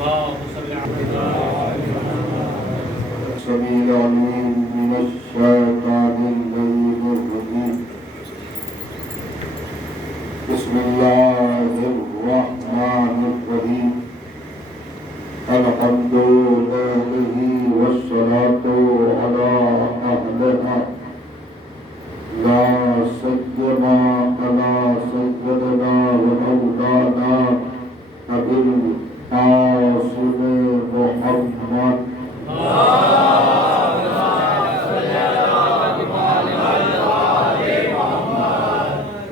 السميع العليم من الشيطان اللعين الرجيم. بسم الله الرحمن الرحيم. الحمد لله والصلاة على أهلها لا سيما على سيدنا ومولانا أبي القاسم محمد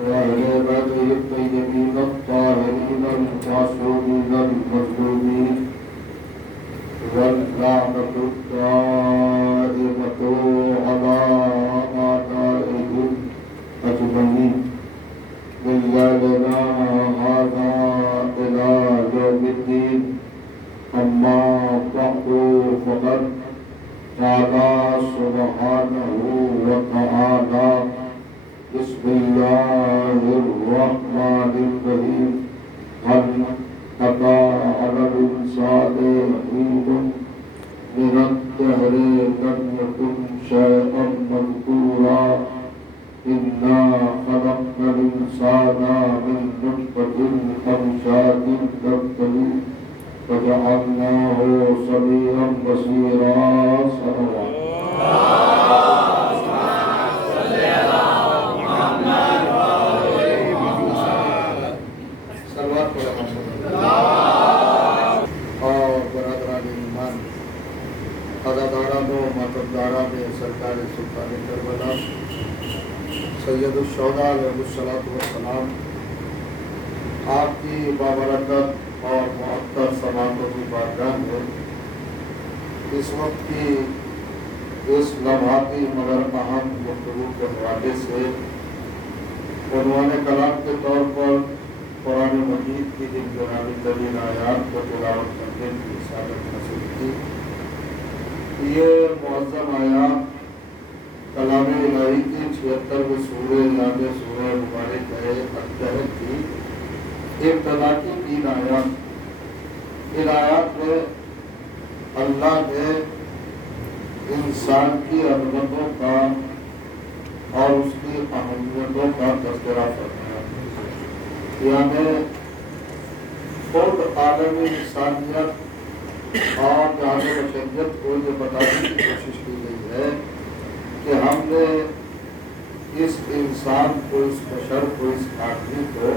وأهل بيته الطيبين الطاهرين المعصومين المظلومين واللعنة الدائمة على أعدائهم أجمعين من ليلنا هذا إلى يوم الدين. أما بعد فقد قال سبحانه وتعالى بسم الله الرحمن الرحيم. هل أتى على الإنسان حين من الدهر لم يكن شيئا مذكورا إنا خلقنا الإنسان من نطفة أمشاج نبتليه وجعلناه سميعا بصيرا. اور برادران ایمان، عزاداران و ماتمداران سرکار سلطان کربلا سید الشہداء علیہ الصلوۃ والسلام، آپ کی بابرکت اور معطر سماعتوں کی بارگاہ میں اس وقت کی اس لمحاتی مگر اہم گفتگو کے حوالے سے عنوان کلام کے طور پر قرآن مجید کی جن جنابی ترین آیات کو تلاوت کرنے کی سعادت حاصل کی. یہ معظم آیات کلام الہی کی 76ویں سورہ یعنی سورہ مبارک ہے الدہر کی ابتدا کی 3 آیات. ان آیات میں اللہ نے انسان کی عظمتوں کا اور اس کی اہمیتوں کا تذکرہ فرمایا، یعنی خود عالم انسانیت اور جہان بشریت کو یہ بتانے کی کوشش کی گئی ہے کہ ہم نے اس انسان کو، اس بشر کو، اس آدمی کو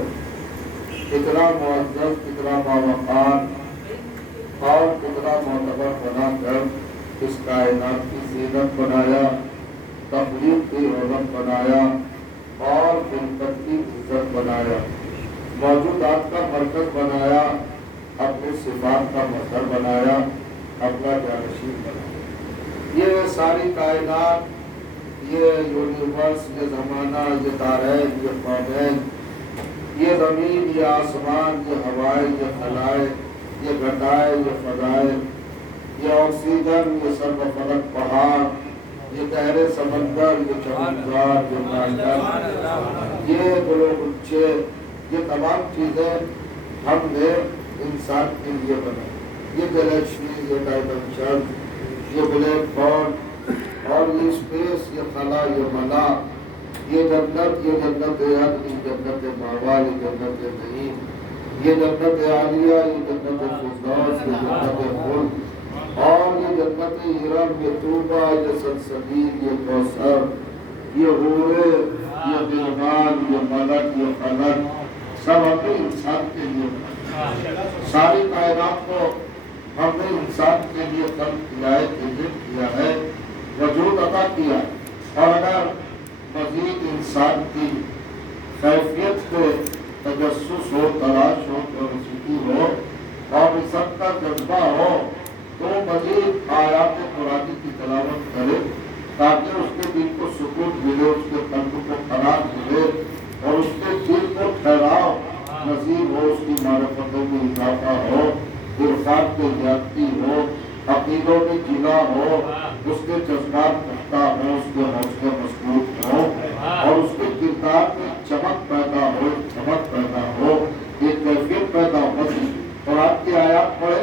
کتنا معزز، کتنا باوقار اور کتنا معتبر بنا کر اس کائنات کی زینت بنایا، تخلیق کی رونق بنایا اور خلقت کی عزت بنایا، موجودات کا مرکز بنایا، اپنی صفات کا مظہر بنایا، اپنا جانشین بنایا. یہ ساری کائنات، یہ یونیورس، یہ زمانہ، یہ دارین، یہ کونین، یہ زمین، یہ آسمان، یہ ہوائیں، یہ خلائیں، یہ گھٹائیں، یہ فضائیں، یہ آکسیجن، یہ سرب فلک پہاڑ، یہ گہرے سمندر، یہ چمنزار، یہ کائنات، یہ گلو گلچے، یہ تمام چیزیں ہم نے انسان کے لیے بنائی. یہ گلیکسی، یہ ڈائمنشن، یہ بلیک ہول اور یہ اسپیس، یہ خلا، یہ ملا، یہ جنت، یہ جنت عدن، یہ جنت مأویٰ، یہ جنت نعیم، یہ جنت عالیہ، یہ جنت فردوس، یہ جنت خلد اور یہ جنت ارم، یہ طوبیٰ، یہ سلسبیل، یہ کوثر، یہ حورے، یہ دیوان، یہ ملک، یہ فلک، سب ہم نے انسان کے لیے ساری کائنات کو ہم نے انسان کے لیے خلق کیا ہے، ایجاد کیا ہے، وجود عطا کیا ہے. اور اگر مزید انسان کی کیفیت پہ تجسس ہو، تلاش ہو، کیوریوسٹی ہو اور سب کا جذبہ ہو تو مزید آیات قرآنی کی تلاوت کرے تاکہ اس کے دل کو سکون ملے، اس کے قلب کو قرار ملے اور اس کے دل کو ٹھہراؤ نصیب ہو، اس کی معرفتوں میں اضافہ ہو، عرفات میں زیادتی ہو، عقیدوں میں جلا ہو، اس کے جذبات پختہ ہو، اس کے حوصلے مضبوط ہو اور اس کے کردار میں چمک پیدا ہو، چمک پیدا ہو، ایک کیفیت پیدا ہو. قرآن کی آیات پڑھے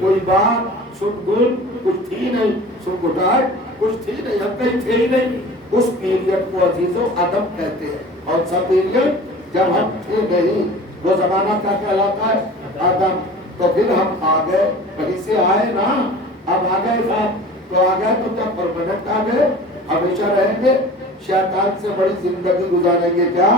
کوئی بات سن گل کچھ تھی نہیں، سن گٹاٹ کچھ تھی نہیں، ہم کہیں تھے ہی نہیں۔ اس پیریڈ کو عزیزوں عدم کہتے ہیں۔ اور سا پیریڈ جب ہم تھے نہیں، وہ زمانہ کیا کہلاتا ہے؟ عدم۔ تو پھر ہم آ گئے، کہیں سے آئے نا، اب آ گئے صاحب، تو آ گئے تو کیا پرماننٹ آ گئے؟ ہمیشہ رہیں گے؟ شیطان سے بڑی زندگی گزاریں گے کیا؟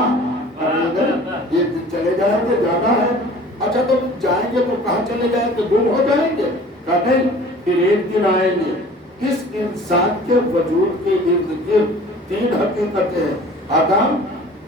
یہ چلے جائیں گے، جانا ہے۔ اچھا تو جائیں گے تو کہاں چلے جائیں گے؟ گم ہو جائیں گے؟ کہا نہیں، پھر ایک دن آئیں گے۔ اس انسان کے وجود کے ارد گرد تین حقیقتیں ہیں: عدم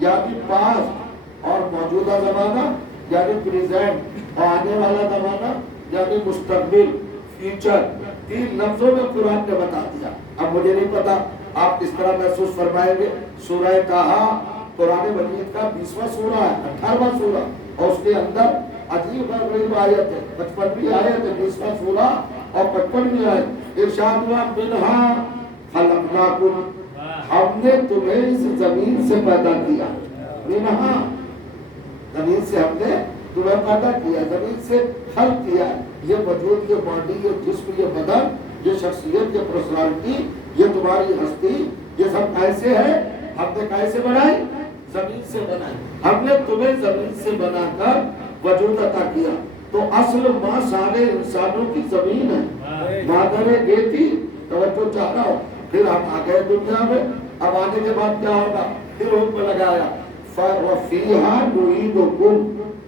یعنی پاسٹ اور موجودہ زمانہ یعنی پریزنٹ، اور آنے والا زمانہ یعنی مستقبل، فیوچر۔ تین لفظوں میں قرآن نے بتا دیا۔ اب مجھے نہیں پتا آپ کس طرح محسوس فرمائیں گے۔ سورہ طٰہٰ قرآن مجید کا 20واں سورہ ہے، 18واں سورہ، اور اس کے اندر عجیب غریب آیت ہے، 55ویں آیت ہے، 20واں سورہ اور 55ویں آیت۔ ارشاد ہوا منہا خلقناکم، ہم نے تمہیں اس زمین سے پیدا کیا۔ منہا، زمین سے ہم نے تمہیں پیدا کیا، زمین سے خلق کیا۔ یہ وجود، یہ باڈی، یہ جسم، یہ بدن، یہ شخصیت، یہ پرسنالٹی، یہ تمہاری ہستی، یہ سب کیسے ہے؟ ہم نے کیسے بنائی؟ زمین سے بنائی۔ ہم نے تمہیں زمین سے بنا کر وجود عطا کیا۔ تو اصل ماں سارے انسانوں کی زمین ہے، مادر گیتی۔ توجہ چاہ رہا ہوں۔ پھر ہم آ گئے دنیا میں، اب آنے کے بعد کیا ہوگا؟ پھر حکم لگایا وَفِيهَا نُعِيدُكُمْ،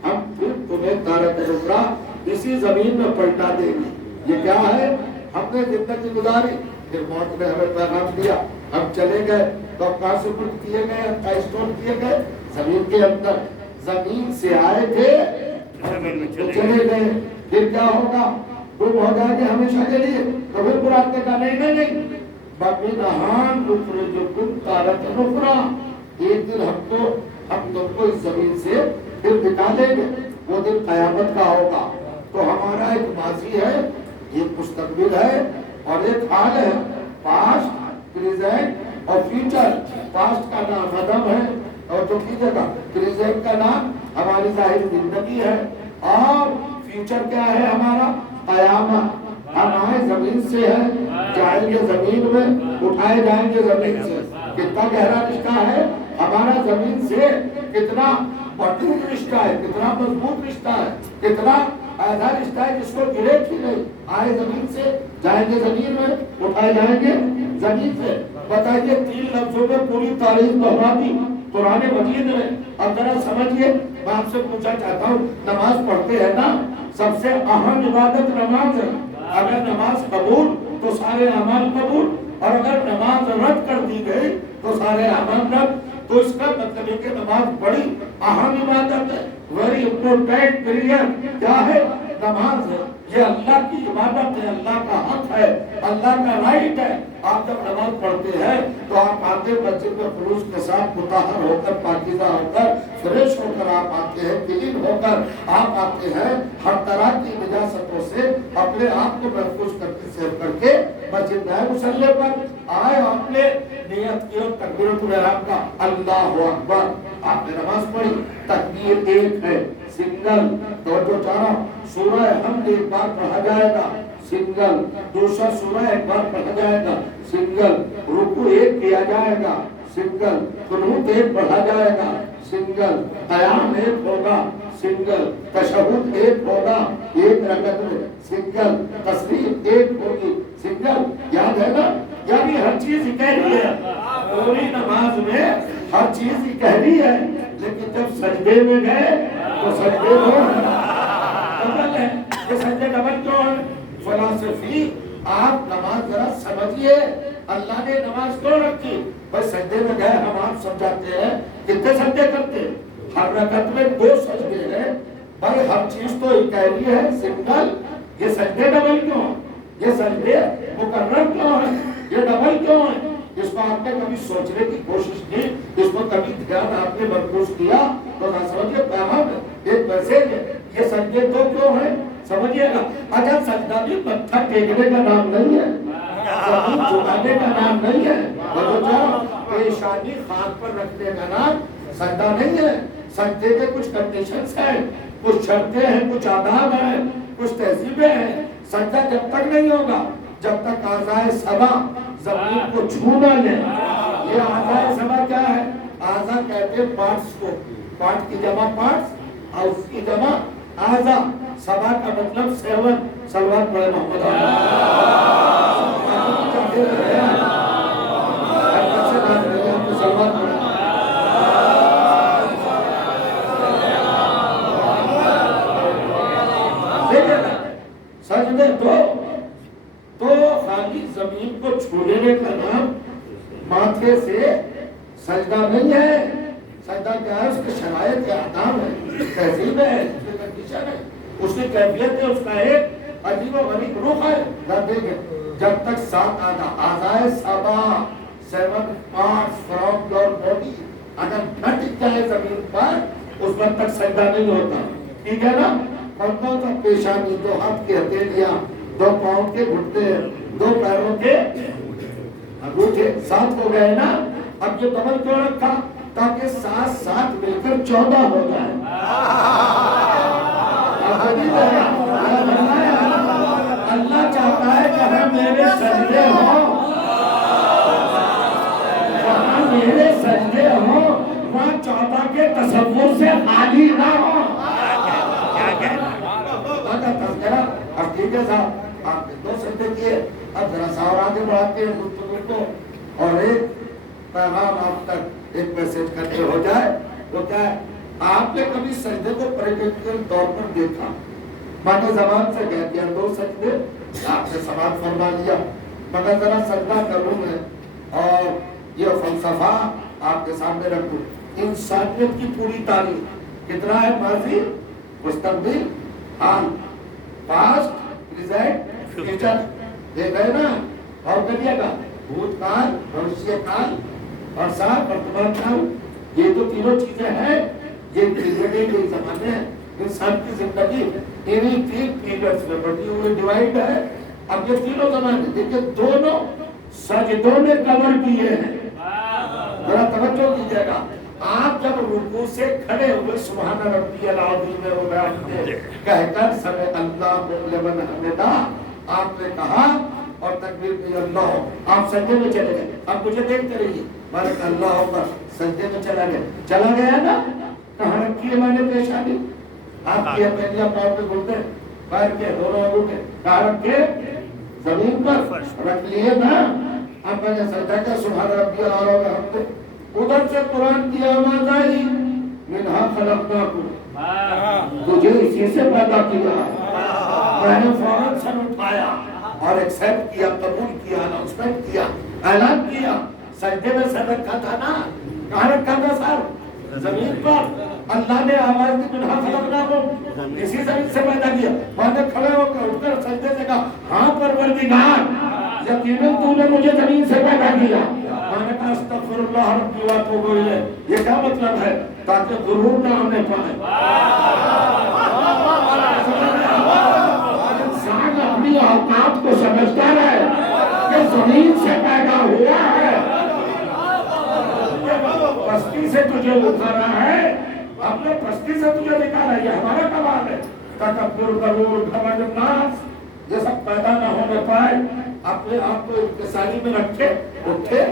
ہم پھر تمہیں تارۃ اخری اسی زمین میں پلٹا دیں گے۔ یہ کیا ہے؟ ہم نے زندگی گزاری، پھر موت نے ہمیں پیغام دیا، ہم چلے گئے تو کہاں سے پلٹ کیے گئے؟ اسٹون کیے گئے زمین کے اندر۔ زمین سے آئے تھے تو چلے گئے، پھر کیا ہوگا؟ گم ہو جائیں گے ہمیشہ کے لیے۔ تو پھر قرآن نے کہا نہیں نہیں نہیں، وَمِنْهَا نُخْرِجُكُمْ تَارَةً أُخْرَىٰ، ایک دن ہم تم کو اس زمین سے پھر نکالیں گے، وہ دن قیامت کا ہوگا۔ تو ہمارا ایک ماضی ہے، ایک مستقبل ہے اور ایک حال ہے، پاسٹ، پریزنٹ اور فیوچر۔ پاسٹ کا نام عدم ہے اور جو کی جگہ پریزنٹ کا نام ہماری ظاہری زندگی ہے، اور فیوچر کیا ہے ہمارا؟ قیامت۔ ہم آئے زمین سے ہیں، جائیں گے زمین میں، اٹھائے جائیں گے زمین سے۔ کتنا گہرا رشتہ ہے ہمارا زمین سے، کتنا مضبوط رشتہ ہے، کتنا مضبوط رشتہ ہے، کتنا ایسا رشتہ ہے جس کو گرے ہی نہیں۔ آئے زمین سے، جائیں گے زمین میں، اٹھائے جائیں گے زمین سے۔ بتائیے تین لفظوں میں پوری تاریخ دہرا دی قرآن مجید میں۔ اب ذرا سمجھیے، میں آپ سے پوچھنا چاہتا ہوں، نماز پڑھتے ہیں نا، سب سے اہم عبادت نماز ہے۔ اگر نماز قبول تو سارے اعمال قبول، اور اگر نماز رد کر دی گئی تو سارے اعمال رد۔ تو اس کا مطلب ہے کہ نماز بڑی اہم عبادت ہے، ویری امپورٹنٹ پیریڈ۔ کیا ہے؟ نماز ہے۔ یہ اللہ کی عبادت ہے، اللہ کا حق ہے، اللہ کا رائٹ ہے۔ آپ جب نماز پڑھتے ہیں تو آپ آتے مسجد میں خلوص کے ساتھ مطہر ہو کر، پاکیزہ ہو کر، فریش ہو کر آپ آتے ہیں، کلین ہو کر آپ آتے ہیں، ہر طرح کی نجاستوں سے اپنے آپ کو محفوظ کرتے سیو کر کے مسجد میں مصلی پر آئے، آپ نے نیت کی اور تکبیرۃ الاحرام کا اللہ اکبر، آپ نے نماز پڑھی۔ تکبیر ایک ہے، سنگل۔ توجہ چاہنا، سورہ حمد ایک بار پڑھا جائے گا، سنگل۔ دوسرا سورہ ایک بار پڑھا جائے گا، سنگل۔ رکوع ایک کیا جائے گا، سنگل۔ قنوت ایک پڑھا جائے گا، سنگل۔ قیام ایک ہوگا، سنگل۔ تشہد ایک ہوگا، ایک رکعت میں، سنگل۔ تسبیح ایک ہوگی، سنگل۔ یاد ہے نا؟ یعنی ہر چیز کہہ ہے پوری نماز میں، ہر چیز کہہ ہے، لیکن جب سجدے میں گئے تو سجدے ڈبل ہے۔ یہ سجدے ڈبل کیوں ہے؟ فلسفی آپ نماز ذرا سمجھیے، اللہ نے نماز کیوں رکھی؟ بس سجدے میں گئے، ہم آپ سمجھاتے ہیں کتنے سجدے کرتے ہیں؟ ہر رکعت میں 2 سجدے ہیں بھائی، ہر چیز تو اکیلی ہے، سنگل۔ یہ سجدے ڈبل کیوں؟ یہ سجدے مکرر کیوں ہیں؟ یہ ڈبل کیوں ہیں؟ اس کو آپ نے کبھی سوچنے کی کوشش کی؟ اس کو کبھی دھیان آپ نے مرکوز کیا؟ تو نہ سمجھے پیغام ہے، ایک میسج ہے۔ یہ سجدے تو کیوں ہیں؟ سمجھیے گا۔ اچھا سجدہ بھی پتھر ٹیکنے کا نام نہیں ہے، زمین جھکانے کا نام نہیں ہے، پیشانی خاک پر رکھنے کا نام سجدہ نہیں ہے۔ سجدے کے کچھ کنڈیشنز ہیں، کچھ شرطیں ہیں، کچھ آداب ہیں، کچھ تہذیبیں ہیں۔ سجدہ جب تک نہیں ہوگا جب تک اعضائے سبع زمین کو چھو نہ لے. یہ اعضائے سبع کیا ہے؟ اعضا کہتے ہیں پارٹس کو. پارٹ کی جمع پارٹس اور اس کی جمع اعضا. سبع کا مطلب 7. صلوات پڑھے محمد سجدے تو خالی زمین کو چھو لینے کا نام ماتھے سے سجدہ نہیں ہے. سجدہ کیا ہے؟ اس کے شرائط کے احکام ہے, تہذیب ہے, اس کی کنڈیشن ہے, اس کی کیفیت ہے, اس کا ایک عجیب و غریب روح ہے. دیکھیں جب تک 7 اعضائے سبع 7 parts from your body اگر نہ ٹک جائے زمین پر اس وقت تک سجدہ نہیں ہوتا. ٹھیک ہے نا؟ کندھوں کا پیشانی, 2 ہاتھ کی ہتھیلیاں, 2 پاؤں کے گھٹنے, 2 پیروں کے انگوٹھے 7 ہو گئے نا. اب یہ ڈبل کیوں رکھا؟ تاکہ 7 مل کر 14 ہو جائے. اللہ چاہتا ہے جہاں میرے سجدے ہوں, جہاں میرے سجدے ہوں وہاں 14 کے تصور سے خالی نہ ہو. اب ٹھیک ہے صاحب, آپ نے 2 سجدے کیے, اب ذرا سا اور آگے بڑھاتے ہیں گفتگو کو, اور ایک پیغام آپ تک ایک میسج کرتے ہو جائے. وہ کیا ہے؟ آپ نے کبھی سجدے کو پریکٹیکل طور پر دیکھا, مانے زبان سے کہہ دیا 2 سجدے, آپ نے سماعت فرما لیا, مگر ذرا سجدہ کروں میں اور یہ فلسفہ آپ کے سامنے رکھوں. انسانیت کی پوری تاریخ کتنا ہے؟ ماضی, مستقبل, حال, پاسٹ, پریزنٹ, فیوچر. دیکھ رہے نا؟ اور کریے گا بھوت کال, بھوشیہ کال اور ساتھ ورتمان کال. یہ تو تینوں چیزیں ہیں, یہ تین زمانے ہیں. انسان کی زندگی انہی 3 پیریڈز میں بڑی ہوئی ڈیوائیڈ ہے. اب یہ تینوں زمانے دیکھیں دونوں سجدوں نے کور کیے ہیں. ذرا توجہ کیجیے گا. آپ جب رکوع سے کھڑے ہوئے سبحان ربی العظیم و بحمدہ کہہ کر سمع اللہ لمن حمدہ آپ نے کہا اور تکبیر کی اللہ, آپ سجدے میں چلے گئے. اب مجھے دیکھتے رہیے, بارک اللہ ہوگا, سجدے میں چلا گیا نا. کہاں رکھی ہے میں نے پیشانی؟ آپ کی ہتھیلیاں پاؤں پہ گھٹنے, پیر کے دونوں انگوٹھے کہاں رکھے؟ زمین پر رکھ لیے نا. اب میں نے سجدہ کیا سبحان ربی الاعلی و بحمدہ. ادھر سے قرآن کی آواز آئی منہا خلقناکم, تجھے اسی سے پیدا کیا. میں نے فوراً سر اٹھایا اور ایکسپٹ کیا, قبول کیا, اناؤنسمنٹ کیا, اعلان کیا. سجدے میں سر رکھا تھا نا, کہاں رکھا تھا سر؟ زمین پر. اللہ نے آواز دی منہا خلقناکم, اسی زمین سے پیدا کیا. میں نے کھڑے ہو کر اٹھ کر سجدے سے کہا ہاں پروردگار یقیناً تو نے مجھے زمین سے پیدا کیا. میں نے کہا استغفر اللہ ربی و اتوب الیہ. یہ کیا مطلب ہے؟ تاکہ غرور نہ ہونے پائے. انسان اپنی اوقات کو سمجھتا ہے کہ زمین سے پیدا ہوا ہے, پستی سے تجھے اتارا ہے, ہم نے پستی سے تجھے نکالا. یہ ہمارا کمال ہے. تکبر, غرور, گھمنڈ, ناز یہ سب پیدا نہ ہونے پائے. اپنے آپ کو انکساری میں رکھے اٹھے.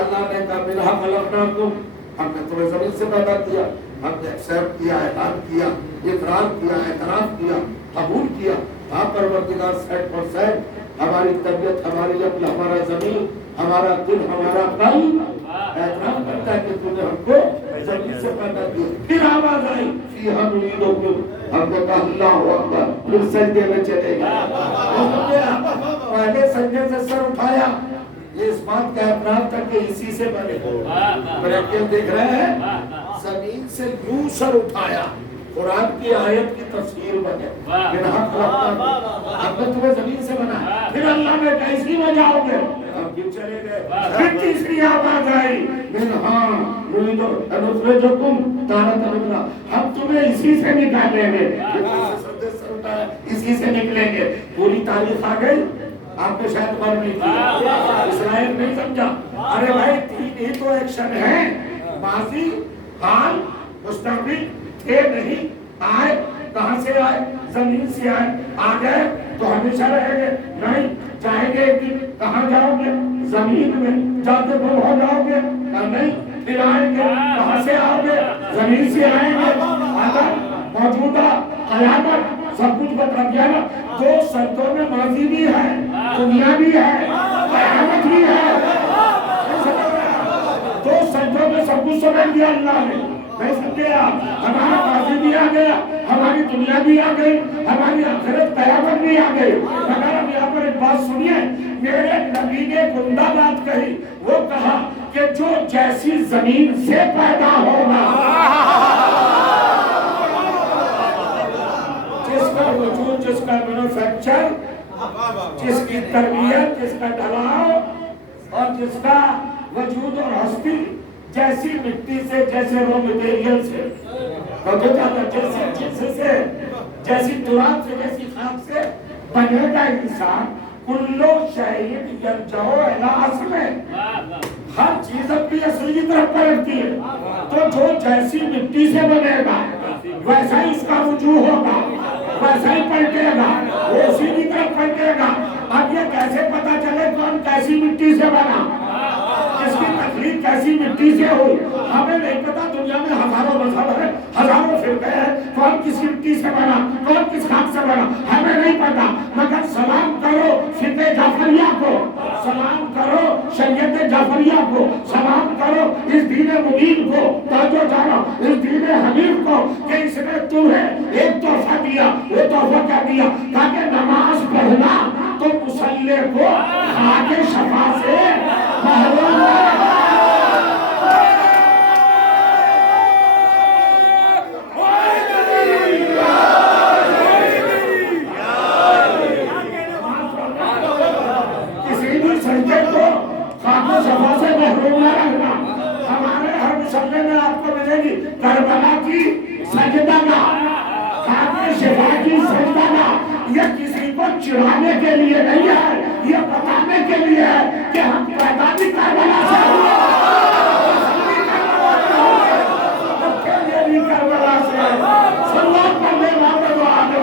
اللہ نے کہا منہا خلقناکم, ہم نے تمہیں زمین سے پیدا کیا. ہم نے ایکسپٹ کیا, اعلان کیا, اقرار کیا, اعتراف کیا, قبول کیا. ہاں پروردگار سیٹ پر سیٹ ہماری طبیعت, ہماری عقل, ہمارا زمین, ہمارا دل, ہمارا قلب اعتراف کرتا ہے کہ تم نے ہم کو زمین سے پیدا کیا. پھر آواز آئی فیہا نعیدکم. ہم نے کہا اللہ اکبر, پھر سجدے میں چلے گئے. پہلے سجدے سے سر اٹھایا, یہ اس بات کا اعتراف تھا کہ اسی سے بنے. پریکٹیکل دیکھ رہے ہیں, زمین سے یوں سر اٹھایا, قرآن کی آیت کی تفسیر بنے. ہم نے تمہیں زمین سے بنا. پھر اللہ نے کہا اسی میں جاؤ گے, اب کیوں چلے گئے. پھر تیسری آواز آئی منہا نخرجکم تارۃ اخری, ہم تمہیں اسی سے نکالیں گے. اسی سے نکلیں گے. پوری تاریخ آ گئی. آپ نے شاید غور نہیں کیا, اسرائیل نہیں سمجھا. ارے بھائی 3 ہی تو ایکشن ہے, ماضی, حال, مستقبل. تھے نہیں, آئے, کہاں سے آئے؟ زمین سے آئے. آ گئے تو ہمیشہ رہیں گے؟ نہیں، جائیں گے ایک دن، کہاں جاؤ گے؟ زمین میں جا کے گم ہو جاؤ گے؟ نہیں، پھر آئیں گے، کہاں سے آؤ گے؟ زمین سے آئیں گے۔ آدم، موجودہ، قیامت، سب کچھ بتا دیا نا۔ دو سجدوں میں ماضی بھی ہے، دنیا بھی ہے، قیامت بھی ہے۔ دو سجدوں میں سب کچھ سمجھ دیا اللہ نے، نہیں سمجھے آپ؟ ہمارا ماضی بھی آ گیا، ہماری دنیا بھی آ گئی، ہماری آخرت قیامت بھی آ گئی۔ مگر اب یہاں پر ایک بات سنیے، میرے نبی نے عمدہ بات کہی، وہ کہا کہ جو جیسی زمین سے پیدا ہوگا، جس کا وجود، جس کا مینوفیکچر، جس کی تربیت، جس کا ڈھلاؤ اور جس کا وجود اور ہستی جیسی مٹی سے، جیسے رو مٹیریل سے، جیسی جنس سے، جیسی تراب سے، جیسی خاک سے بنے گا انسان۔ کلو شیء یرجع الی اصلہ، ہر چیز اپنی اصل کی طرف پلٹتی ہے۔ تو جو جیسی مٹی سے بنے گا ویسا ہی اس کا رجوع ہوگا، ویسا ہی پلٹے گا، وہ اسی کی طرف پلٹے گا۔ اب یہ کیسے پتا چلے کون کیسی مٹی سے بنا، کس کی تخلیق کیسی مٹی سے ہوئی؟ ہمیں نہیں پتا۔ دنیا میں ہزاروں مذہب ہے، ہزاروں فرقے ہیں، کون کس مٹی سے بنا، کون کس خاک سے بنا، ہمیں نہیں پتا۔ مگر سلام کرو فقہ جعفریہ کو، سلام کرو شریعت جعفریہ کو، سلام کرو اس دین مبین کو، توجہ جانو اس دین حنیف کو، کہ اس نے تمہیں ایک تحفہ دیا۔ وہ تحفہ کیا دیا؟ تاکہ نماز پڑھنا تو مصلی کو خاک شفا سے محروم نہ رہے۔ کسی بھی سجدے کو خاک شفا سے محروم نہ رہنا۔ ہمارے ہر مسلے میں آپ کو ملے گی کربلا کی سجدہ گاہ، خاک شفا کی سجدہ گاہ۔ یہ کسی کو چڑھانے کے لیے نہیں ہے، یہ بتانے کے لیے ہے کہ ہم پیدا بھی کربلا سے ہوئے، اکیلے بھی کربلا سے۔ سلام پڑھنے والے دعا دے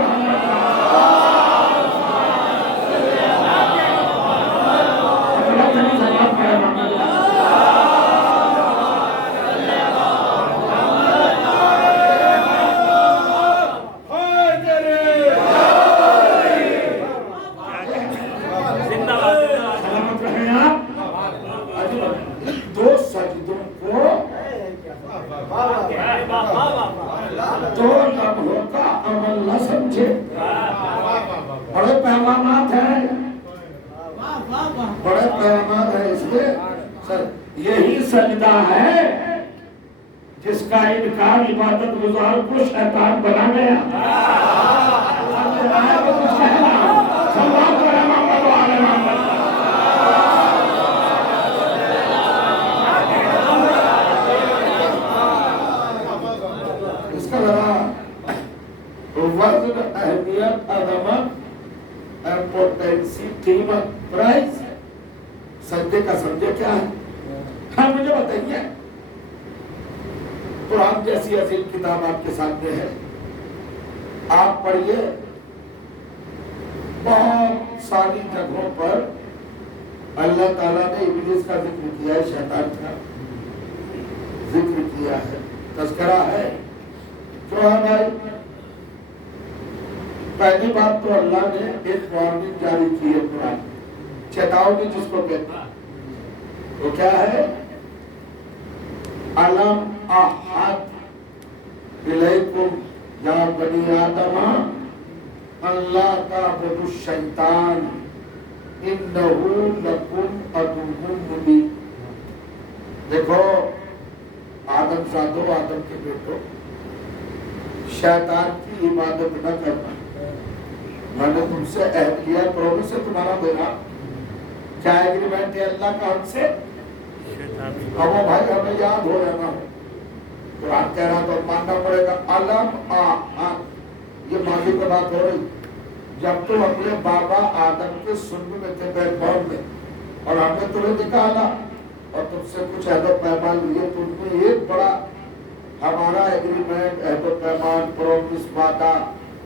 بڑے پیغامات ہیں، بڑے پیغامات ہیں اس میں۔ یہی سجدہ ہے جس کا انکار عبادت گزار کو شیطان بنا گیا۔ اس کا ذرا وزن، اہمیت، عظمت، امپورٹنسی، قیمت، پرائز سجدے کا سمجھے کیا ہے؟ ہاں مجھے بتائیے۔ قرآن جیسی عظیم کتاب آپ کے سامنے ہے، آپ پڑھیے، بہت ساری جگہوں پر اللہ تعالیٰ نے ابلیس کا ذکر کیا ہے، شیطان کا ذکر کیا ہے، تذکرہ ہے۔ جو ہے بھائی، پہلی بات تو اللہ نے ایک وارننگ جاری کی ہے قرآن، چیتاونی جس کو کہتے ہیں، وہ کیا ہے؟ أَلَمْ أَعْهَدْ إِلَيْكُمْ يَا بَنِي آدَمَ أَنْ لَا تَعْبُدُوا الشَّيْطَانَ إِنَّهُ لَكُمْ عَدُوٌّ مُبِينٌ۔ دیکھو آدم زادو، آدم کے بیٹو، شیطان کی عبادت نہ کرنا۔ میں نے تم سے عہد لیا، پرومس ہے تمہارا میرا۔ کیا ایگریمنٹ ہے اللہ کا ہم سے؟ اب وہ بھائی ہمیں یاد ہو جانا ہے، قرآن کہہ رہا تو ماننا پڑے گا۔ علم یہ ماضی کی بات ہو رہی، جب تم اپنے بابا آدم کے سلب میں تھے، بیک بورن میں، اور ہم نے تمہیں نکالا اور تم سے کچھ عہد و پیمان لیے، تم نے ایک بڑا ہمارا ایگریمنٹ، عہد و پیمان، پرومس، وعدہ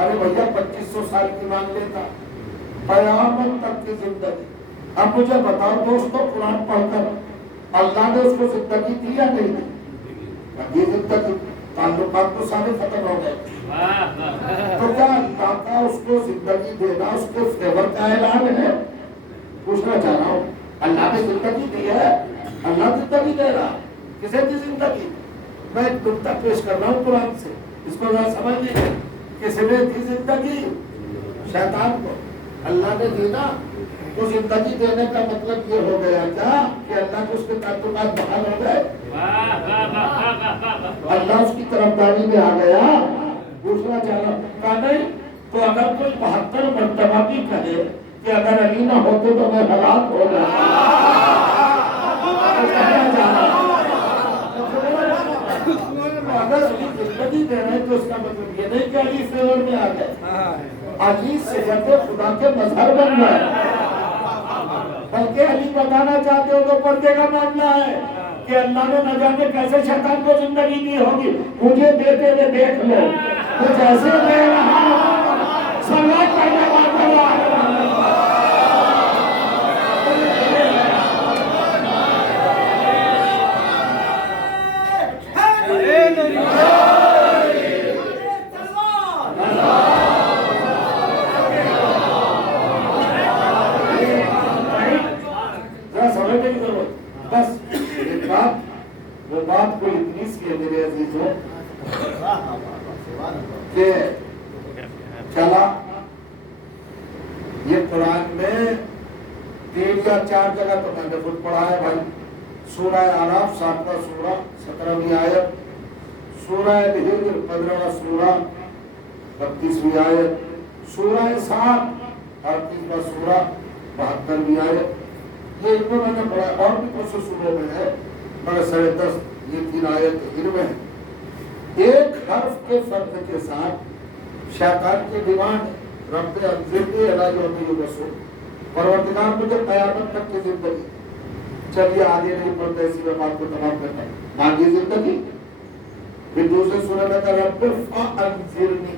ارے بھیا 2500 سال کی مانگ لیتا، قیامت تک کی زندگی۔ اب مجھے بتاؤ دوستو، قرآن پڑھ کر اللہ نے اس کو زندگی دی یا نہیں دی؟ یہ زندگی، تعلقات تو سارے ختم ہو گئے، تو کیا اللہ کا اس کو زندگی دینا اس کے فیور کا اعلان ہے؟ پوچھنا چاہ رہا ہوں، اللہ نے زندگی دی ہے، اللہ زندگی دے رہا، کسے دی زندگی؟ میں ایک نقطہ پیش کر رہا ہوں قرآن سے، اس کو ذرا سمجھ لیجیے۔ کس نے دی زندگی؟ شیطان کو۔ اللہ نے دی نا، تو زندگی دینے کا مطلب یہ ہو گیا کیا کہ اللہ کو اس کے تعلقات بحال ہو گئے؟ اللہ اس کی طرفداری میں آ گیا؟ پوچھنا چاہ رہا ہوں، کہا نہیں تو اگر کوئی 72 مرتبہ بھی کہے کہ اگر علی نہ ہوتے تو میں ہلاک ہو جاتا، تو کہنا چاہ رہا ہوں اگر علی زندگی دے رہے ہیں تو اس کا مطلب یہ نہیں کہ علی فیور میں آ گئے، علی صفت خدا کے مظہر بن گئے، بلکہ علی بتانا چاہتے ہو تو پردے کا معاملہ ہے کہ اللہ نے نہ جانے کیسے شیطان کو زندگی دی ہوگی، مجھے دیتے ہوئے دیکھ لو، تو جیسے دے رہا صلوات پڑھنے والا بس ایک بات، وہ بات کو اتنی سی ہے میرے عزیزوں کہ چلا یہ قرآن میں 3 یا 4 جگہ تو میں نے خود پڑھا ہے بھائی، سورہ اعراف 7واں سورہ 17ویں آیت، سورہ الحجر 15واں سورہ 32ویں آیت، سورہ صاد 38واں سورہ 72ویں آیت، یہ ان کو میں نے پڑھا، اور بھی کچھ سوروں میں ہے مگر 10.5 یہ 3 آیت ان میں ہے۔ ایک حرف کے فرق کے ساتھ شیطان کی ڈیمانڈ رب انذرنی الی یوم یبعثون، پروردگار مجھے قیامت تک کی زندگی، چلیے آگے نہیں پڑھتے، اسی میں بات کو تمام کرتا ہے، آگے زندگی۔ پھر دوسرے سورہ میں کہا رب فانذرنی،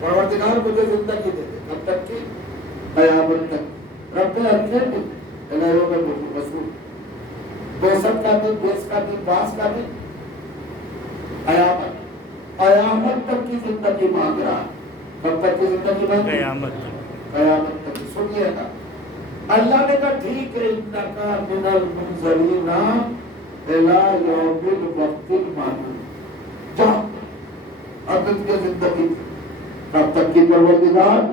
پروردگار مجھے زندگی دے دے، کب تک کی؟ قیامت تک۔ رب انذرنی الی یوم یبعثون، 62 کا دن، 20 کا دن، 22 کا دن، قیامت تک کی زندگی مانگ رہا۔ کب تک کی زندگی مانگ رہا؟ قیامت تک۔ سنیے گا، اللہ نے کہا ٹھیک ہے، انکا من المنظرین الی یوم الوقت المعلوم، جاؤ اب کی زندگی کب تک کی پروردگار؟